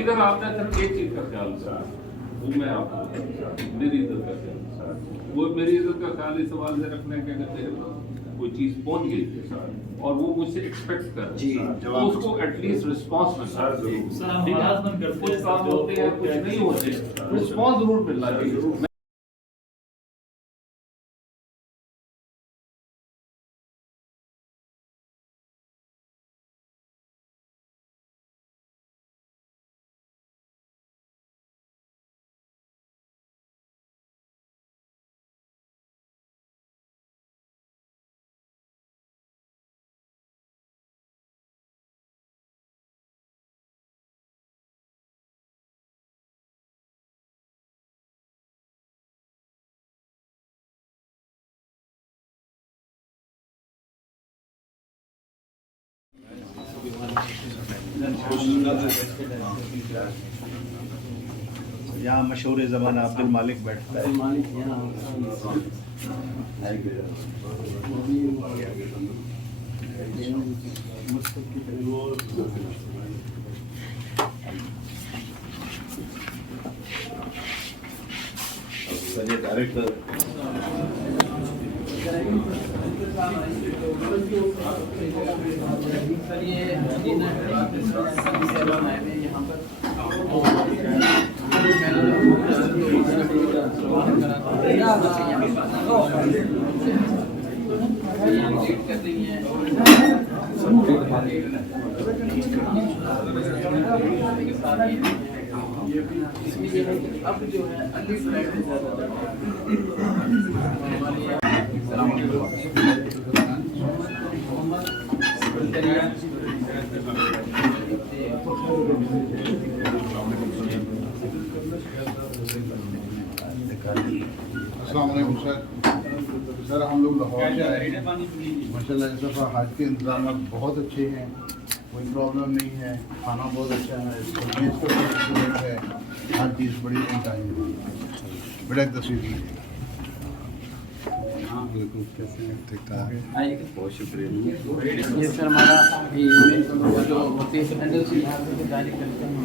इधर आपने सिर्फ एक चीज का ख्याल रखा, वो मैं आपको मेरी इज्जत का ख्याल, वो मेरी इज्जत का ख्याल इस सवाल से रखना है कि अगर तेरे पास कोई चीज पहुंच गई है और वो मुझसे एक्सपेक्ट कर तो उसको एटलीस्ट रिस्पॉन्स मिलना चाहिए। कुछ काम होते हैं कुछ नहीं होते, रिस्पॉन्स जरूर मिलना चाहिए। यहाँ मशहूर ज़माना अब्दुल मालिक बैठता है। चलिए डायरेक्टर अब जो है अली फ्लैट अस्सलाम वालेकुम सर, हम लोग लाहौर से आए हैं। माशाल्लाह इस दफ़ा हज के इंतजाम बहुत अच्छे हैं, कोई प्रॉब्लम नहीं है, खाना बहुत अच्छा है, सर्विस का है, हर चीज़ बड़ी ऑन टाइम है। बड़ा तस्वीर बिल्कुल कैसे ठीक ठाक है। बहुत शुक्रिया। ये सर हमारा जो हैंडल से जारी करते हैं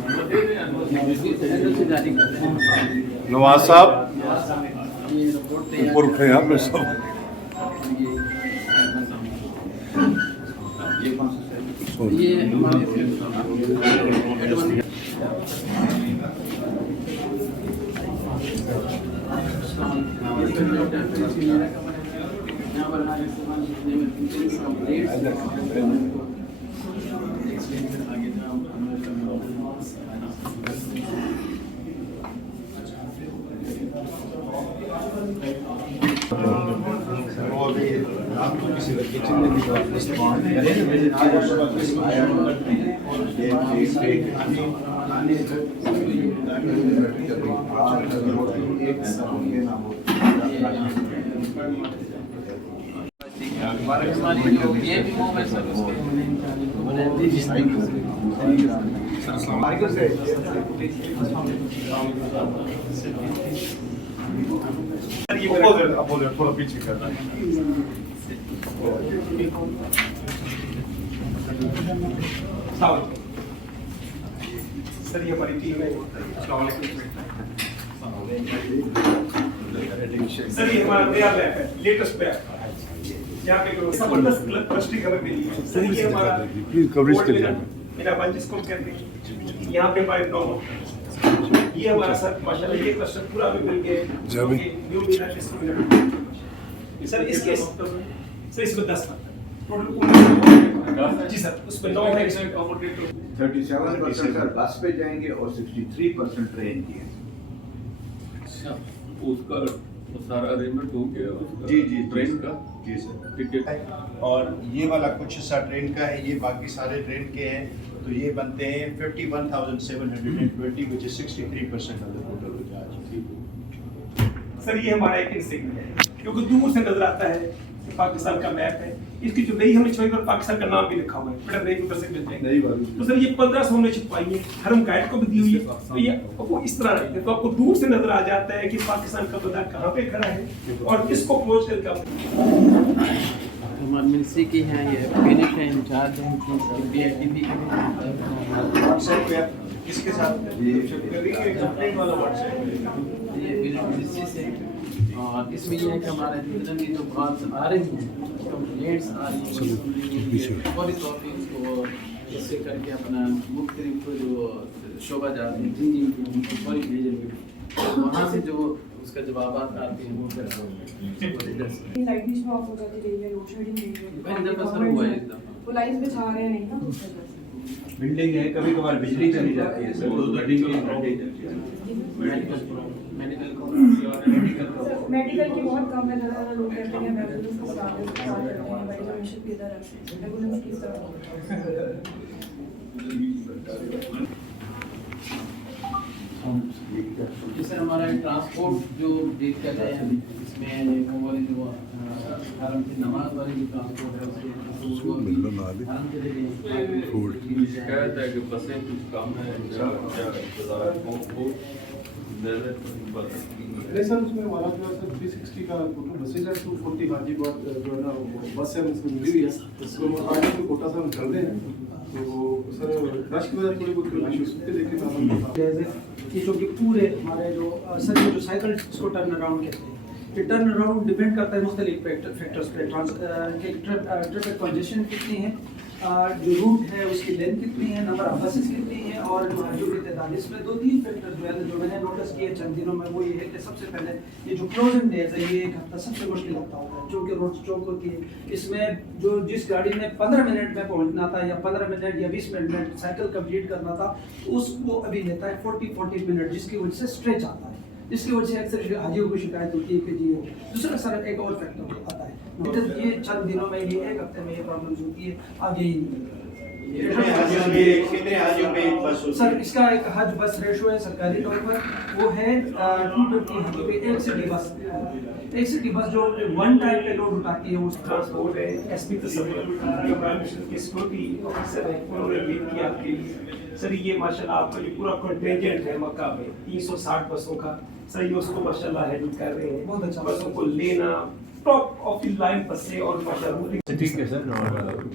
नवाज साहब ये रिपोर्ट ऊपर उठे हैं आप सब। ये हमारे ये भी मोबाइल सर्विस थोड़ा पीछे करना है। सर ये हमारी टीम है। सर ये हमारा नया लैब है, लेटेस्ट लैब, यहाँ पे जबरदस्त क्लस्टरिंग हमें मिली है। सर ये हमारा कवरेज के लिए मेरा बंच जिसको कहते हैं, यहाँ पे हमारे 9 ये हमारा सर माशाल्लाह ये क्लस्टर पूरा भी मिल गया। न्यू मिला सर इसके सर इसको 10 जी सर उसमें 9 है। 37% सर बस पे जाएंगे और 63% ट्रेन की है। अच्छा, उसका सारा अरेंजमेंट हो गया उसका? जी ट्रेन का जी सर टिकट। और ये वाला कुछ हिस्सा ट्रेन का है, ये बाकी सारे ट्रेन के हैं, तो ये बनते हैं 51,720 which is 63% of the total charge। Sir ये हमारा एक इंसिग्न है, क्योंकि दूर से नजर आता है कि पाकिस्तान का मैप है। इसकी जो नई हमने छपाई पर पाकिस्तान का नाम भी लिखा हुआ है, बड़ा नई उधर से मिल जाएंगे। तो सर ये 1500 हमने छपाई है, हरम गाइड को भी दी हुई है। तो ये वो इस तरह रहते हैं, तो आपको दूर से नजर आ जाता है कि पाकिस्तान का बंदा कहाँ पे खड़ा है और किसको अप्रोच करके हमारे मिनिस्ट्री की हैं, ये फिनिश है, इंचार्ज हैं PITB के। व्हाट्सएप पे आप किसके साथ कंप्लेंट वाला व्हाट्सएप? ये मिनिस्ट्री से। और इसमें ये है कि हमारे जितने भी जो बात आ रही हैं, कंप्लेंट्स आ रही हैं, फौरी तौर पर उसको इससे करके अपना मुख्तलिफ को जो शोबा जाते हैं जिन को उनको फौरी भेजेंगे, वहाँ से जो उसका जवाब आते हैं वो फिर लाइट बीच में ऑफ हो जाती रही है, लोड शेडिंग नहीं पहली दफ़ा सर हुआ है इस दफ़ा। वो लाइट्स बिछा रहे हैं नहीं ना उस वजह से। बिल्डिंग है, कभी कभार बिजली चली जाती है सर, 2-3 घंटे चलती है। मेडिकल की बहुत कम है, ज़्यादा लोग कहते हैं एम्बुलेंस को साथ करते हैं, भाई जो मिशन भी इधर है एम्बुलेंस की तरफ। जैसे हमारा ट्रांसपोर्ट जो डील कर रहे हैं, इसमें वो वाली जो हरम की नमाज वाली जो ट्रांसपोर्ट है उसके हरम के लिए शिकायत है कि बसें कुछ कम है नहीं सर, उसमें हमारा जो है सर 360 का टोटल बसेज है, 240 गाजीपुर जो है ना बस है उसमें मिली हुई है, इसको आगे को कोटा से हम कर रहे हैं। तो सर रश की वजह थोड़ी बहुत इश्यूज थे, लेकिन ये जो कि पूरे हमारे जो सर ये जो साइकिल इसको टर्न अराउंड कहते हैं, ये टर्न अराउंड डिपेंड करता है मुख्तलिफ फैक्टर्स पे, ट्रैफिक कंजेशन कितनी है, जो रूट है उसकी लेंथ कितनी है, नंबर ऑफ बसेस कितनी है, और जो हाजियों की तादाद। इसमें 2-3 फैक्टर जो है जो मैंने नोटिस किए चंद दिनों में, वो ये है कि सबसे पहले ये जो क्लोजिंग डेज है, ये एक हफ्ता सबसे मुश्किल हफ्ता होता है, चूँकि रोड चौक होती है। इसमें जो जिस गाड़ी ने 15 मिनट में पहुंचना था या 15 मिनट या 20 मिनट में साइकिल कंप्लीट करना था, उसको अभी लेता है 40 मिनट, जिसकी वजह से स्ट्रेच आता है, जिसकी वजह से अक्सर हाजियों को शिकायत होती है कि जी दूसरा सर एक और फैक्टर आता है। ये चंद दिनों में, ये एक हफ्ते में ये प्रॉब्लम्स होती है, आगे ही नहीं। कितने हाजियों पे एक बस होती है? सर इसका एक हज बस रेशो है सरकारी तौर पर, वो है 250 हाजियों पे एक सिटी बस। एक सिटी बस जो वन टाइम पे लोड उठाती है, उस ट्रांसपोर्ट है एसपी तस्वीर की सिक्योरिटी ऑफिसर है, उन्होंने लीड किया आपके लिए। सर ये माशाल्लाह आपका जो पूरा कंटिजेंट है मक्का में 360 बसों का, सर ये उसको माशाल्लाह हैंडल कर रहे हैं, बहुत अच्छा। बसों को लेना टॉप ऑफ द लाइन बसें और माशाल्लाह ठीक है सर।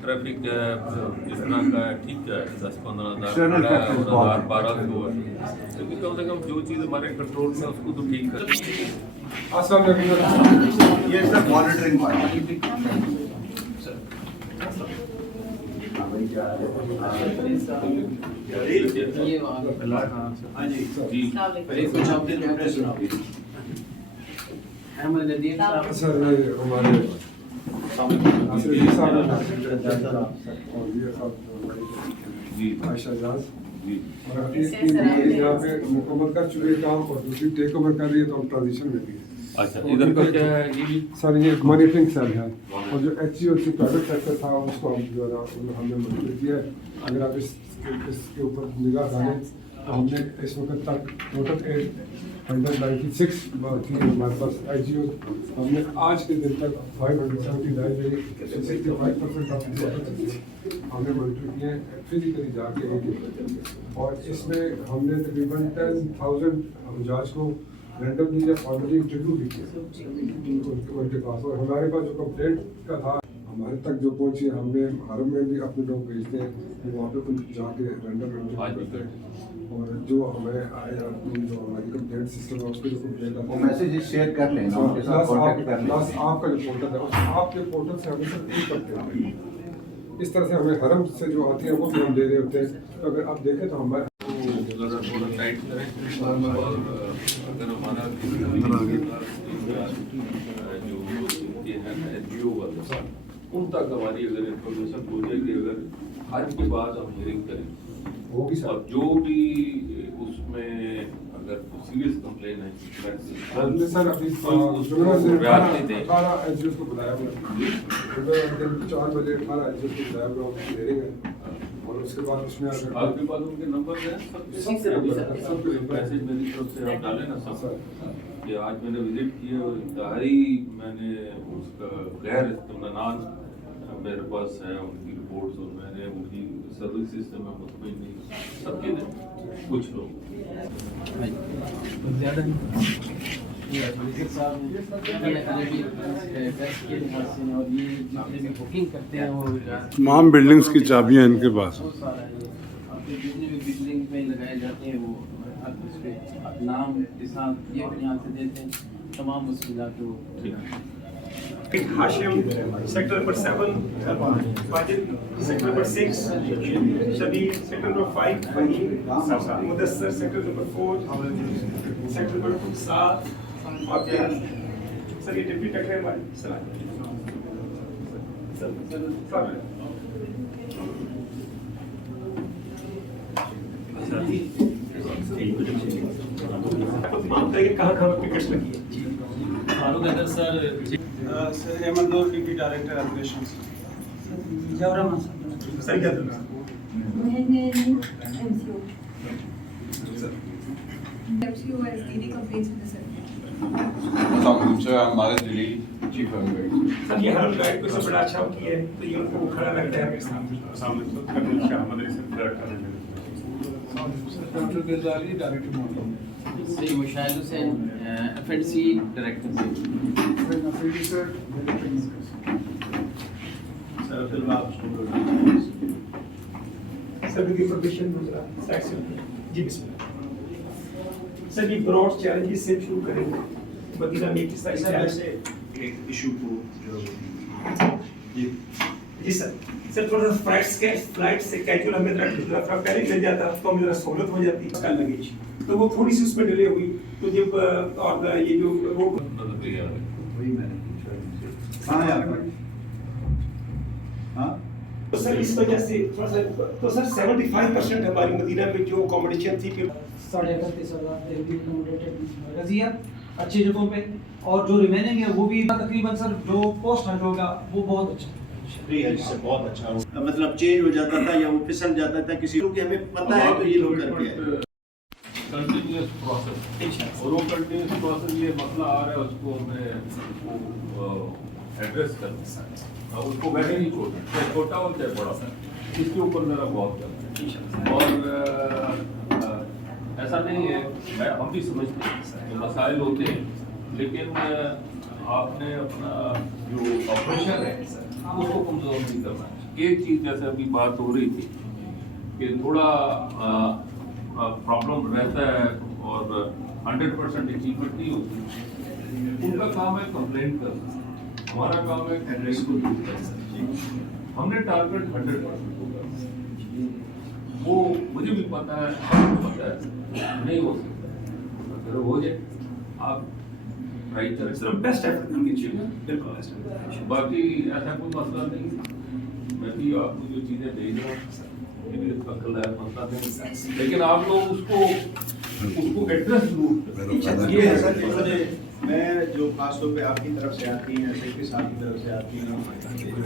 ट्रैफिक जिस तरह का है ठीक है, 10-15 External हज़ार factors बहुत हैं। 1200 है, लेकिन कम से कम जो चीज़ हमारे कंट्रोल में है उसको तो ठीक कर। ये सर मॉनिटरिंग पार्ट है। ये हाँ जी जी कुछ अपने नोटिस सुनाओ। अहमद नदीम साहब सर हमारे नासिर जी साहब और ये साहब जी आयशा जाज जी और हफीज की यहाँ पे मुकम्मल कर चुके हैं काम, और दूसरी टेक ओवर कर रही है, तो हम ट्रांजिशन में भी हैं। अच्छा, इधर का क्या है ये भी? सर ये मॉनिटरिंग सेल है, और जो HCOC प्राइवेट सेक्टर था उसको हम जो है ना हमने मॉनिटर किया है। अगर आप इसके ऊपर निगाह डालें तो हमने इस वक्त तक टोटल 896 थी हमारे पास HGO, हमने आज के दिन तक 579 65% ऑफ हमने मॉनिटर किए हैं फिजिकली जाके, और इसमें हमने तकरीबन 10,000 हुज्जाज को रैंडमली या फॉर्मली इंटरव्यू भी किया उनके पास। और हमारे पास जो कंप्लेंट का था हमारे तक जो पहुंची, हमने हरम में भी अपने लोग भेजते हैं, वहाँ पे उन जाके रैंडम इंटरव्यू करते हैं, और जो हमें आए जो हमारी कंप्लेंट सिस्टम है उस पर जो कंप्लेंट वो मैसेज शेयर कर लें, उनके साथ कांटेक्ट कर लें। प्लस आपका जो पोर्टल है उस आपके पोर्टल से हमें सब ठीक करते हैं। इस तरह से हमें हरम से जो आती है वो भी हम दे रहे होते हैं। तो अगर आप देखें तो हमारे थोड़ा टाइट करें, और अगर हमारा जो ये है NGO वाले उन तक हमारी अगर इंफॉर्मेशन पहुँचेगी, अगर आज के बाद हम हियरिंग करें होगी और जो भी उसमें अगर सीरियस कंप्लेन है हमने सर अभी बयान नहीं दें। 18 एचजीओ को बुलाया हुआ है, 4 बजे 18 एचजीओ को बुलाया हुआ हियरिंग है, और उसके बाद उसमें अगर आपके पास उनके नंबर है सबके मैसेज मेरी तरफ से आप डालें ना सब कि आज मैंने विजिट किया और इंतहाई मैंने उसका गैर इत्मीनान मेरे पास है उनकी रिपोर्ट्स, और मैंने उनकी सर्विस सिस्टम में मुतमईन नहीं सबके कुछ लोग ज़्यादा नहीं। ऑफिसर साहब हैं, ये ऑलरेडी टेस्ट के लिहाज से और ये जितने भी बुकिंग करते हैं वो तमाम बिल्डिंग्स की चाबियां इनके पास हैं। बहुत सारा है। आपके जितने भी बिल्डिंग पे लगाए जाते हैं वो हर उस पर नाम के साथ ये यहाँ से देते हैं, तमाम मुश्किलात को Hashim sector number 7, Wajid sector number 6, Shabir sector number 5, Fahim Mudassar sector number 4, sector number 7 और फिर सर ये डिप्टी सेक्रेटरी हमारे सलाह कहाँ कहाँ विकेट्स लगी है फारूक हैदर सर सर अहमद नूर डिप्टी डायरेक्टर ऑपरेशंस जवरमा सर क्या MCO is leading complaints with the secretary. Sir हमारे दिल्ली चीफ एडवोकेट सर ये हर गाइड को सब बड़ा अच्छा होती है तो ये उनको खड़ा लगता है हमेशा सामने तो कर्नल शाह मदरसे डॉक्टर गजाली डायरेक्टर मॉडल सही Mushahid Hussain FNC director sir sir Abdul Wahab sir की प्रोफेशन दूसरा सेक्शन जी बिस्मिल्लाह सर ये ब्रॉड चैलेंजेस से शुरू करेंगे मदीना में किस तरह तरह से से एक इशू को जो जी सर थोड़ा सा फ्लाइट से कैजुअल हमें थोड़ा पहले मिल जाता तो हमें जरा सहूलत हो जाती है लगेज तो वो थोड़ी सी उसमें डिले हुई तो जब और ये जो रोड वही मैंने पूछा कहाँ है आपका हाँ तो सर इस वजह से थोड़ा सा तो सर 75% हमारी मदीना में जो अकोमोडेशन थी फिर 31,500 दिल्ली अकोमोडेटेड रजिया अच्छी जगहों पे और जो रिमेनिंग है वो भी तकरीबन सर जो पोस्ट हज होगा वो बहुत अच्छा है। फ्री हज से बहुत अच्छा हो मतलब चेंज हो जाता था या वो फिसल जाता था किसी को कि हमें पता है तो ये लोग करके आए कंटिन्यूअस प्रोसेस और वो कंटिन्यूअस प्रोसेस ये मसला आ रहा है उसको हमें एड्रेस करना है उसको वैसे नहीं छोड़ना चाहे छोटा हो चाहे बड़ा इसके ऊपर मेरा बहुत करना है और ऐसा नहीं है हम भी समझते हैं कि मसाइल होते हैं लेकिन आपने अपना जो ऑपरेशन है उसको कमजोर नहीं करना है। एक चीज़ जैसे अभी बात हो रही थी कि थोड़ा प्रॉब्लम रहता है और 100% अचीवमेंट नहीं होती उनका काम है कंप्लेंट करना हमारा काम है एड्रेस को दूर करना हमने टारगेट 100% होगा वो मुझे भी पता है आपको पता है नहीं हो सकता फिर हो जाए आप ट्राई करें सर बेस्ट एफर्ट हम कीजिएगा बिल्कुल बेस्ट बाकी ऐसा कोई मसला नहीं मैं भी आपको जो चीज़ें भेज रहा हूँ ये भी अकल है मसला नहीं लेकिन आप लोग उसको एड्रेस जरूर ये है सर मुझे मैं जो खास तौर पे आपकी तरफ से आती हैं सेक्रेटरी साहब की तरफ से आती हैं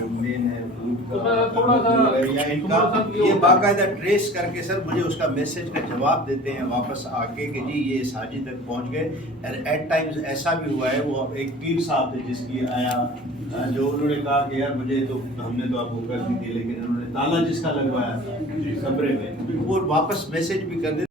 जो मेन है फूड का थोड़ा सा या इनका ये बाकायदा ट्रेस करके सर मुझे उसका मैसेज का जवाब देते हैं वापस आके कि जी ये साजी तक पहुंच गए एट टाइम्स ऐसा भी हुआ है वो एक पीर साहब थे जिसकी आया जो उन्होंने कहा कि यार मुझे तो हमने तो आपको कर दी थी लेकिन उन्होंने ताला जिसका लगवाया कमरे में वो वापस मैसेज भी कर दे